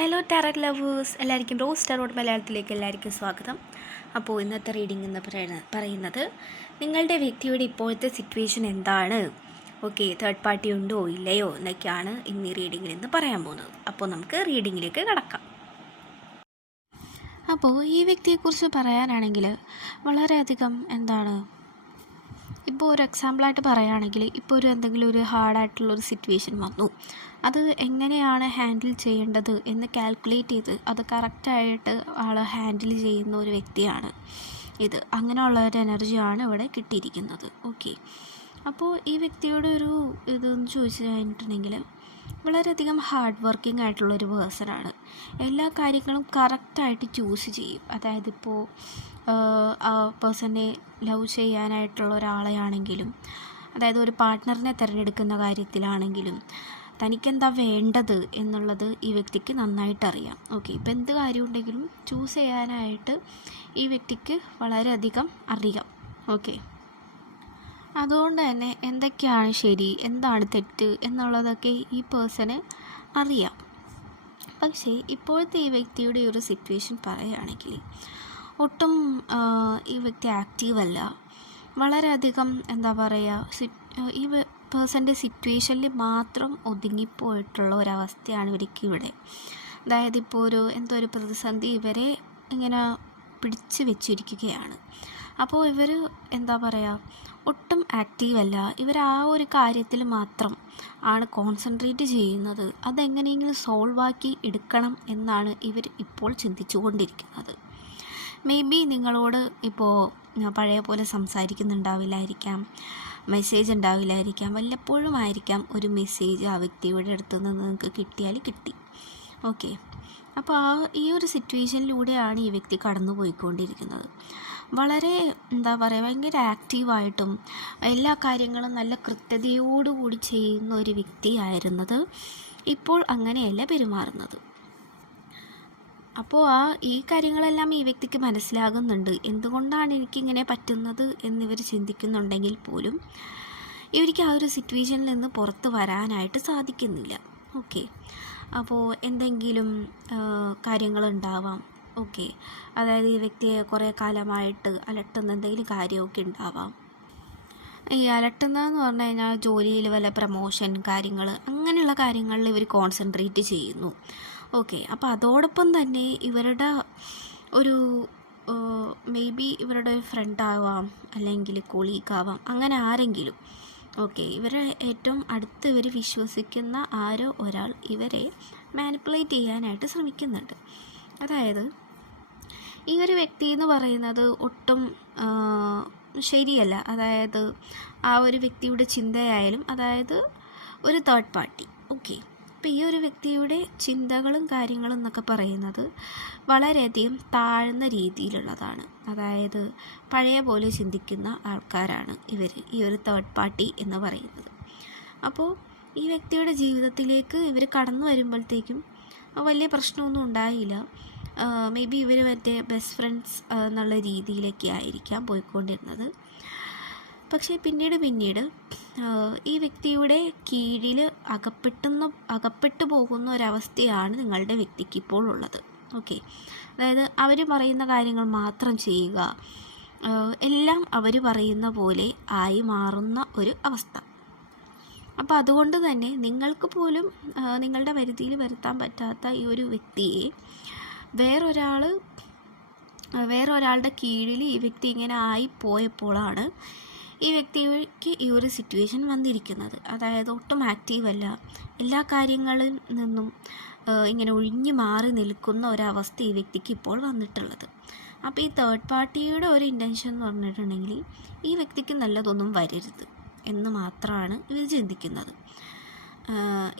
Hello tarot lovers, എല്ലാവർക്കും rose tarot മലയാളത്തിലേക്ക് എല്ലാവർക്കും സ്വാഗതം. അപ്പോൾ ഇന്നത്തെ റീഡിംഗ് എന്ന് പറയുന്നത് നിങ്ങളുടെ വ്യക്തിയുടെ ഇപ്പോഴത്തെ സിറ്റുവേഷൻ എന്താണ്, ഓക്കെ, തേർഡ് പാർട്ടി ഉണ്ടോ ഇല്ലയോ എന്നൊക്കെയാണ് ഇന്ന് ഈ റീഡിങ്ങിൽ നിന്ന് പറയാൻ പോകുന്നത്. അപ്പോൾ നമുക്ക് റീഡിങ്ങിലേക്ക് കടക്കാം. അപ്പോൾ ഈ വ്യക്തിയെക്കുറിച്ച് പറയാനാണെങ്കിൽ വളരെയധികം ഇപ്പോൾ ഒരു എക്സാമ്പിളായിട്ട് പറയുകയാണെങ്കിൽ, ഇപ്പോൾ എന്തെങ്കിലും ഒരു ഹാർഡായിട്ടുള്ളൊരു സിറ്റുവേഷൻ വന്നു, അത് എങ്ങനെയാണ് ഹാൻഡിൽ ചെയ്യേണ്ടത് എന്ന് കാൽക്കുലേറ്റ് ചെയ്ത് അത് കറക്റ്റായിട്ട് ആൾ ഹാൻഡിൽ ചെയ്യുന്ന ഒരു വ്യക്തിയാണ് ഇത്. അങ്ങനെയുള്ള ഒരു എനർജിയാണ് ഇവിടെ കിട്ടിയിരിക്കുന്നത്. ഓക്കെ, അപ്പോൾ ഈ വ്യക്തിയുടെ ഒരു ഇതെന്ന് ചോദിച്ചു കഴിഞ്ഞിട്ടുണ്ടെങ്കിൽ വളരെയധികം ഹാർഡ് വർക്കിംഗ് ആയിട്ടുള്ളൊരു പേഴ്സണാണ്. എല്ലാ കാര്യങ്ങളും കറക്റ്റായിട്ട് ചൂസ് ചെയ്യും. അതായത് ഇപ്പോൾ ആ പേഴ്സണെ ലവ് ചെയ്യാനായിട്ടുള്ള ഒരാളെയാണെങ്കിലും, അതായത് ഒരു പാർട്ട്ണറിനെ തിരഞ്ഞെടുക്കുന്ന കാര്യത്തിലാണെങ്കിലും തനിക്കെന്താ വേണ്ടത് എന്നുള്ളത് ഈ വ്യക്തിക്ക് നന്നായിട്ടറിയാം. ഓക്കെ, ഇപ്പോൾ എന്ത് കാര്യമുണ്ടെങ്കിലും ചൂസ് ചെയ്യാനായിട്ട് ഈ വ്യക്തിക്ക് വളരെയധികം അറിയാം. ഓക്കെ, അതുകൊണ്ട് തന്നെ എന്തൊക്കെയാണ് ശരി, എന്താണ് തെറ്റ് എന്നുള്ളതൊക്കെ ഈ പേഴ്സണ് അറിയാം. പക്ഷേ ഇപ്പോഴത്തെ ഈ വ്യക്തിയുടെ ഒരു സിറ്റുവേഷൻ പറയുകയാണെങ്കിൽ ഒട്ടും ഈ വ്യക്തി ആക്റ്റീവല്ല. വളരെയധികം ഈ പേഴ്സൻ്റെ സിറ്റുവേഷനിൽ മാത്രം ഒതുങ്ങിപ്പോയിട്ടുള്ള ഒരവസ്ഥയാണ് ഇവർക്ക് ഇവിടെ. അതായത് ഇപ്പോൾ ഒരു പ്രതിസന്ധി ഇവരെ ഇങ്ങനെ പിടിച്ച് വെച്ചിരിക്കുകയാണ്. അപ്പോൾ ഇവർ ഒട്ടും ആക്റ്റീവല്ല. ഇവർ ആ ഒരു കാര്യത്തിൽ മാത്രം ആണ് കോൺസെൻട്രേറ്റ് ചെയ്യുന്നത്. അതെങ്ങനെയെങ്കിലും സോൾവാക്കി എടുക്കണം എന്നാണ് ഇവർ ഇപ്പോൾ ചിന്തിച്ചു കൊണ്ടിരിക്കുന്നത്. മേ ബി നിങ്ങളോട് ഇപ്പോൾ പഴയ പോലെ സംസാരിക്കുന്നുണ്ടാവില്ലായിരിക്കാം, മെസ്സേജ് ഉണ്ടാവില്ലായിരിക്കാം, വല്ലപ്പോഴും ആയിരിക്കാം ഒരു മെസ്സേജ് ആ വ്യക്തിയുടെ അടുത്ത് നിന്ന് നിങ്ങൾക്ക് കിട്ടിയാൽ കിട്ടി. ഓക്കെ, അപ്പോൾ ഈ ഒരു സിറ്റുവേഷനിലൂടെയാണ് ഈ വ്യക്തി കടന്നു പോയിക്കൊണ്ടിരിക്കുന്നത്. വളരെ ഭയങ്കര ആക്റ്റീവായിട്ടും എല്ലാ കാര്യങ്ങളും നല്ല കൃത്യതയോടുകൂടി ചെയ്യുന്ന ഒരു വ്യക്തിയായിരുന്നത് ഇപ്പോൾ അങ്ങനെയല്ല പെരുമാറുന്നത്. അപ്പോൾ ഈ കാര്യങ്ങളെല്ലാം ഈ വ്യക്തിക്ക് മനസ്സിലാകുന്നുണ്ട്. എന്തുകൊണ്ടാണ് എനിക്കിങ്ങനെ പറ്റുന്നത് എന്നിവർ ചിന്തിക്കുന്നുണ്ടെങ്കിൽ പോലും ഇവർക്ക് ആ ഒരു സിറ്റുവേഷനിൽ നിന്ന് പുറത്ത് വരാനായിട്ട് സാധിക്കുന്നില്ല. ഓക്കെ, അപ്പോൾ എന്തെങ്കിലും കാര്യങ്ങളുണ്ടാവാം. ഓക്കെ, അതായത് ഈ വ്യക്തിയെ കുറേ കാലമായിട്ട് അലട്ടുന്ന എന്തെങ്കിലും കാര്യമൊക്കെ ഉണ്ടാവാം. ഈ അലട്ടുന്നതെന്ന് പറഞ്ഞു കഴിഞ്ഞാൽ ജോലിയിൽ വല്ല പ്രമോഷൻ കാര്യങ്ങൾ, അങ്ങനെയുള്ള കാര്യങ്ങളിൽ ഇവർ കോൺസെൻട്രേറ്റ് ചെയ്യുന്നു. ഓക്കെ, അപ്പോൾ അതോടൊപ്പം തന്നെ ഇവരുടെ ഒരു മേ ബി ഇവരുടെ ഒരു ഫ്രണ്ടാവാം, അല്ലെങ്കിൽ കൊളീഗാവാം, അങ്ങനെ ആരെങ്കിലും. ഓക്കെ, ഇവരെ ഏറ്റവും അടുത്ത് ഇവർ വിശ്വസിക്കുന്ന ആരോ ഒരാൾ ഇവരെ മാനിപ്പുലേറ്റ് ചെയ്യാനായിട്ട് ശ്രമിക്കുന്നുണ്ട്. അതായത് ഈ ഒരു വ്യക്തി എന്ന് പറയുന്നത് ഒട്ടും ശരിയല്ല. അതായത് ആ ഒരു വ്യക്തിയുടെ ചിന്തയായാലും, അതായത് ഒരു തേർഡ് പാർട്ടി. ഓക്കെ, അപ്പോൾ ഈ ഒരു വ്യക്തിയുടെ ചിന്തകളും കാര്യങ്ങളും എന്നൊക്കെ പറയുന്നത് വളരെയധികം താഴ്ന്ന രീതിയിലുള്ളതാണ്. അതായത് പഴയ പോലെ ചിന്തിക്കുന്ന ആൾക്കാരാണ് ഈ ഒരു തേർഡ് പാർട്ടി എന്ന് പറയുന്നത്. അപ്പോൾ ഈ വ്യക്തിയുടെ ജീവിതത്തിലേക്ക് ഇവർ കടന്നു വരുമ്പോഴത്തേക്കും വലിയ പ്രശ്നമൊന്നും ഉണ്ടായില്ല. മേ ബി ഇവർ മറ്റേ ബെസ്റ്റ് ഫ്രണ്ട്സ് എന്നുള്ള രീതിയിലൊക്കെ ആയിരിക്കാം പോയിക്കൊണ്ടിരുന്നത്. പക്ഷേ പിന്നീട് ഈ വ്യക്തിയുടെ കീഴിൽ അകപ്പെട്ടു പോകുന്ന ഒരവസ്ഥയാണ് നിങ്ങളുടെ വ്യക്തിക്ക് ഇപ്പോൾ ഉള്ളത്. ഓക്കെ, അതായത് അവർ പറയുന്ന കാര്യങ്ങൾ മാത്രം ചെയ്യുക, എല്ലാം അവർ പറയുന്ന പോലെ ആയി മാറുന്ന ഒരു അവസ്ഥ. അപ്പോൾ അതുകൊണ്ട് തന്നെ നിങ്ങൾക്ക് പോലും നിങ്ങളുടെ പരിധിയിൽ വരുത്താൻ പറ്റാത്ത ഈ ഒരു വ്യക്തിയെ വേറൊരാളുടെ കീഴിൽ ഈ വ്യക്തി ഇങ്ങനെ ആയിപ്പോയപ്പോഴാണ് ഈ വ്യക്തിക്ക് ഈ ഒരു സിറ്റുവേഷൻ വന്നിരിക്കുന്നത്. അതായത് ഒട്ടും ആക്റ്റീവല്ല, എല്ലാ കാര്യങ്ങളിൽ നിന്നും ഇങ്ങനെ ഒഴിഞ്ഞു മാറി നിൽക്കുന്ന ഒരവസ്ഥ ഈ വ്യക്തിക്ക് ഇപ്പോൾ വന്നിട്ടുള്ളത്. അപ്പോൾ ഈ തേർഡ് പാർട്ടിയുടെ ഒരു ഇൻറ്റൻഷൻ എന്ന് പറഞ്ഞിട്ടുണ്ടെങ്കിൽ ഈ വ്യക്തിക്ക് നല്ലതൊന്നും വരരുത് എന്ന് മാത്രമാണ് ഇവർ ചിന്തിക്കുന്നത്.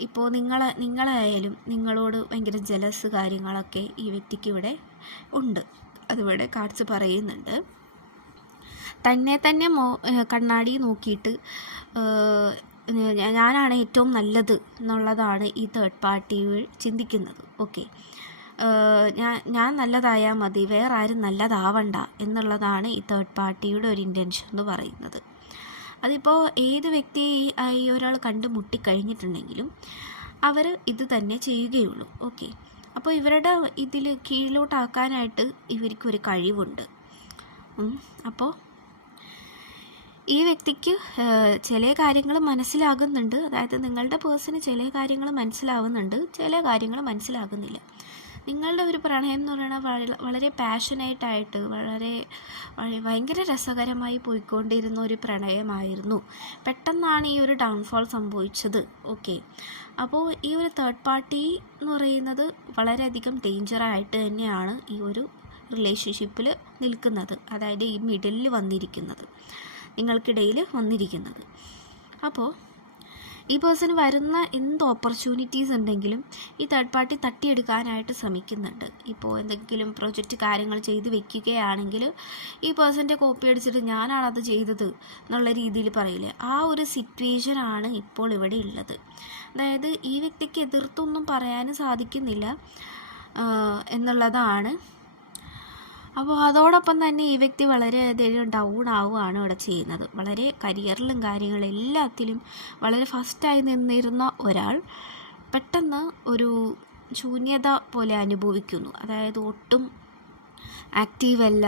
ഇപ്പോൾ നിങ്ങളായാലും നിങ്ങളോട് ഭയങ്കര ജലസ് കാര്യങ്ങളൊക്കെ ഈ വ്യക്തിക്ക് ഇവിടെ ഉണ്ട്. അതിവിടെ കാണിച്ച് പറയുന്നുണ്ട്. തന്നെ കണ്ണാടി നോക്കിയിട്ട് ഞാനാണ് ഏറ്റവും നല്ലത് എന്നുള്ളതാണ് ഈ തേർഡ് പാർട്ടികൾ ചിന്തിക്കുന്നത്. ഓക്കെ, ഞാൻ നല്ലതായാൽ മതി, വേറെ ആരും നല്ലതാവണ്ട എന്നുള്ളതാണ് ഈ തേർഡ് പാർട്ടിയുടെ ഒരു ഇൻറ്റൻഷൻ എന്ന് പറയുന്നത്. അതിപ്പോൾ ഏത് വ്യക്തിയെ ഈ ഒരാൾ കണ്ടുമുട്ടിക്കഴിഞ്ഞിട്ടുണ്ടെങ്കിലും അവർ ഇത് തന്നെ ചെയ്യുകയുള്ളൂ. ഓക്കെ, അപ്പോൾ ഇവരുടെ ഇതിൽ കീഴിലോട്ടാക്കാനായിട്ട് ഇവർക്കൊരു കഴിവുണ്ട്. അപ്പോൾ ഈ വ്യക്തിക്ക് ചില കാര്യങ്ങൾ മനസ്സിലാകുന്നുണ്ട്, അതായത് നിങ്ങളുടെ പേഴ്സണ് ചില കാര്യങ്ങൾ മനസ്സിലാവുന്നുണ്ട്, ചില കാര്യങ്ങൾ മനസ്സിലാകുന്നില്ല. നിങ്ങളുടെ ഒരു പ്രണയം എന്ന് പറയുന്നത് വളരെ പാഷനേറ്റായിട്ട് ഭയങ്കര രസകരമായി പോയിക്കൊണ്ടിരുന്ന ഒരു പ്രണയമായിരുന്നു. പെട്ടെന്നാണ് ഈ ഒരു ഡൗൺഫോൾ സംഭവിച്ചത്. ഓക്കെ, അപ്പോൾ ഈ ഒരു തേർഡ് പാർട്ടി എന്ന് പറയുന്നത് വളരെയധികം ഡേഞ്ചറായിട്ട് തന്നെയാണ് ഈ ഒരു റിലേഷൻഷിപ്പിൽ നിൽക്കുന്നത്, അതായത് ഈ മിഡിലിൽ വന്നിരിക്കുന്നത്, നിങ്ങൾക്കിടയിൽ വന്നിരിക്കുന്നത്. അപ്പോൾ ഈ പേഴ്സൺ വരുന്ന എന്ത് ഓപ്പർച്യൂണിറ്റീസ് ഉണ്ടെങ്കിലും ഈ തേർഡ് പാർട്ടി തട്ടിയെടുക്കാനായിട്ട് ശ്രമിക്കുന്നുണ്ട്. ഇപ്പോൾ എന്തെങ്കിലും പ്രൊജക്റ്റ് കാര്യങ്ങൾ ചെയ്ത് വെക്കുകയാണെങ്കിൽ ഈ പേഴ്സൻ്റെ കോപ്പി അടിച്ചിട്ട് ഞാനാണത് ചെയ്തത് എന്നുള്ള രീതിയിൽ പറയില്ലേ, ആ ഒരു സിറ്റുവേഷനാണ് ഇപ്പോൾ ഇവിടെ ഉള്ളത്. അതായത് ഈ വ്യക്തിക്ക് എതിർത്തൊന്നും പറയാനും സാധിക്കുന്നില്ല എന്നുള്ളതാണ്. അപ്പോൾ അതോടൊപ്പം തന്നെ ഈ വ്യക്തി വളരെയധികം ഡൗൺ ആവുകയാണ് ഇവിടെ ചെയ്യുന്നത്. വളരെ കരിയറിലും കാര്യങ്ങളും എല്ലാത്തിലും വളരെ ഫസ്റ്റായി നിന്നിരുന്ന ഒരാൾ പെട്ടെന്ന് ഒരു ശൂന്യത പോലെ അനുഭവിക്കുന്നു. അതായത് ഒട്ടും ആക്റ്റീവല്ല,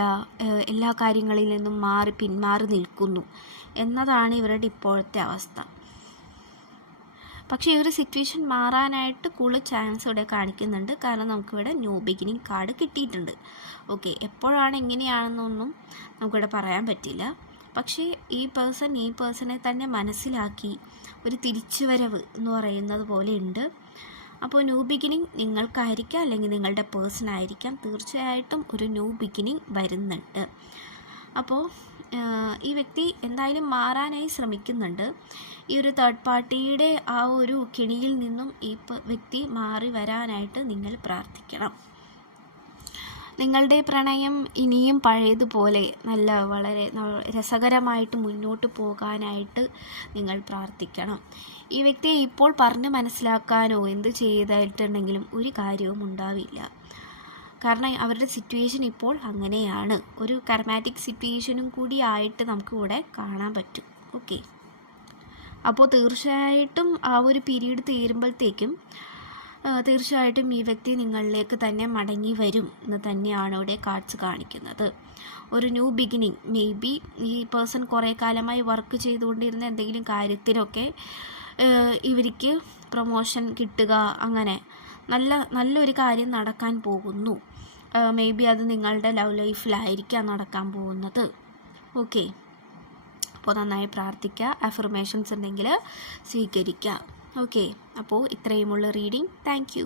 എല്ലാ കാര്യങ്ങളിൽ നിന്നും പിന്മാറി നിൽക്കുന്നു എന്നതാണ് ഇവരുടെ ഇപ്പോഴത്തെ അവസ്ഥ. പക്ഷേ ഈ ഒരു സിറ്റുവേഷൻ മാറാനായിട്ട് കൂടുതൽ ചാൻസ് ഇവിടെ കാണിക്കുന്നുണ്ട്, കാരണം നമുക്കിവിടെ ന്യൂ ബിഗിനിങ് കാർഡ് കിട്ടിയിട്ടുണ്ട്. ഓക്കെ, എപ്പോഴാണ് എങ്ങനെയാണെന്നൊന്നും നമുക്കിവിടെ പറയാൻ പറ്റില്ല. പക്ഷേ ഈ പേഴ്സണെ തന്നെ മനസ്സിലാക്കി ഒരു തിരിച്ചുവരവ് എന്ന് പറയുന്നത് പോലെ ഉണ്ട്. അപ്പോൾ ന്യൂ ബിഗിനിങ് നിങ്ങൾക്കായിരിക്കാം, അല്ലെങ്കിൽ നിങ്ങളുടെ പേഴ്സണായിരിക്കാം, തീർച്ചയായിട്ടും ഒരു ന്യൂ ബിഗിനിങ് വരുന്നുണ്ട്. അപ്പോൾ ഈ വ്യക്തി എന്തായാലും മാറാനായി ശ്രമിക്കുന്നുണ്ട്. ഈ ഒരു തേർഡ് പാർട്ടിയുടെ ആ ഒരു കെണിയിൽ നിന്നും ഈ വ്യക്തി മാറി വരാനായിട്ട് നിങ്ങൾ പ്രാർത്ഥിക്കണം. നിങ്ങളുടെ പ്രണയം ഇനിയും പഴയതുപോലെ വളരെ രസകരമായിട്ട് മുന്നോട്ട് പോകാനായിട്ട് നിങ്ങൾ പ്രാർത്ഥിക്കണം. ഈ വ്യക്തിയെ ഇപ്പോൾ പറഞ്ഞ് മനസ്സിലാക്കാനോ എന്ത് ചെയ്തിട്ടുണ്ടെങ്കിലും ഒരു കാര്യവും ഉണ്ടാവില്ല. കാരണം അവരുടെ സിറ്റുവേഷൻ ഇപ്പോൾ അങ്ങനെയാണ്. ഒരു കർമാറ്റിക് സിറ്റുവേഷനും കൂടി ആയിട്ട് നമുക്കിവിടെ കാണാൻ പറ്റും. ഓക്കെ, അപ്പോൾ തീർച്ചയായിട്ടും ആ ഒരു പീരീഡ് തീരുമ്പോഴത്തേക്കും തീർച്ചയായിട്ടും ഈ വ്യക്തി നിങ്ങളിലേക്ക് തന്നെ മടങ്ങി വരും എന്ന് തന്നെയാണ് ഇവിടെ കാർഡ്സ് കാണിക്കുന്നത്. ഒരു ന്യൂ ബിഗിനിങ്, മേ ബി ഈ പേഴ്സൺ കുറേ കാലമായി വർക്ക് ചെയ്തുകൊണ്ടിരുന്ന എന്തെങ്കിലും കാര്യത്തിനൊക്കെ ഇവർക്ക് പ്രൊമോഷൻ കിട്ടുക, അങ്ങനെ നല്ലൊരു കാര്യം നടക്കാൻ പോകുന്നു. മേ ബി അത് നിങ്ങളുടെ ലവ് ലൈഫിലായിരിക്കാം നടക്കാൻ പോകുന്നത്. ഓക്കെ, അപ്പോൾ നന്നായി പ്രാർത്ഥിക്കുക, അഫർമേഷൻസ് ഉണ്ടെങ്കിൽ സ്വീകരിക്കുക. ഓക്കെ, അപ്പോൾ ഇത്രയുമുള്ള റീഡിംഗ്. Thank you.